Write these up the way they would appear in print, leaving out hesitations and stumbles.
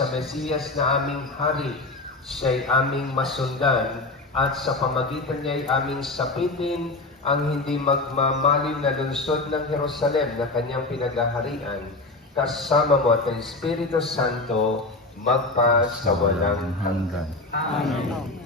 sa Mesiyas na aming hari, siya'y aming masundan, at sa pamagitan niya'y aming sapitin ang hindi magmamaliw na lungsod ng Jerusalem na kanyang pinagaharian, kasama mo at ang Espiritu Santo, magpa sa walang hanggan. Amen.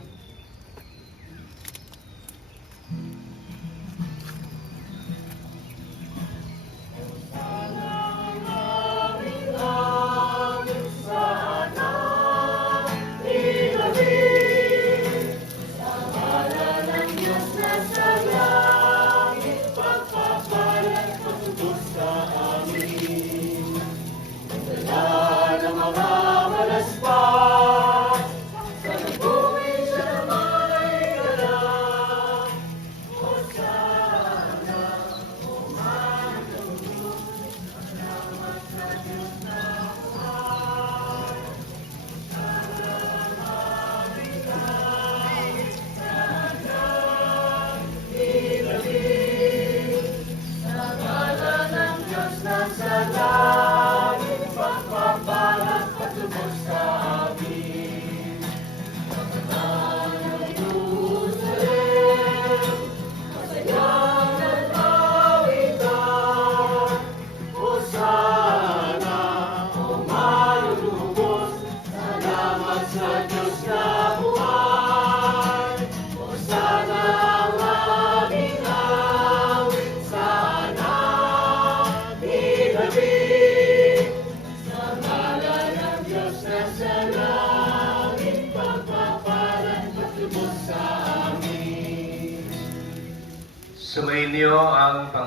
Sumainyo ang Panginoon.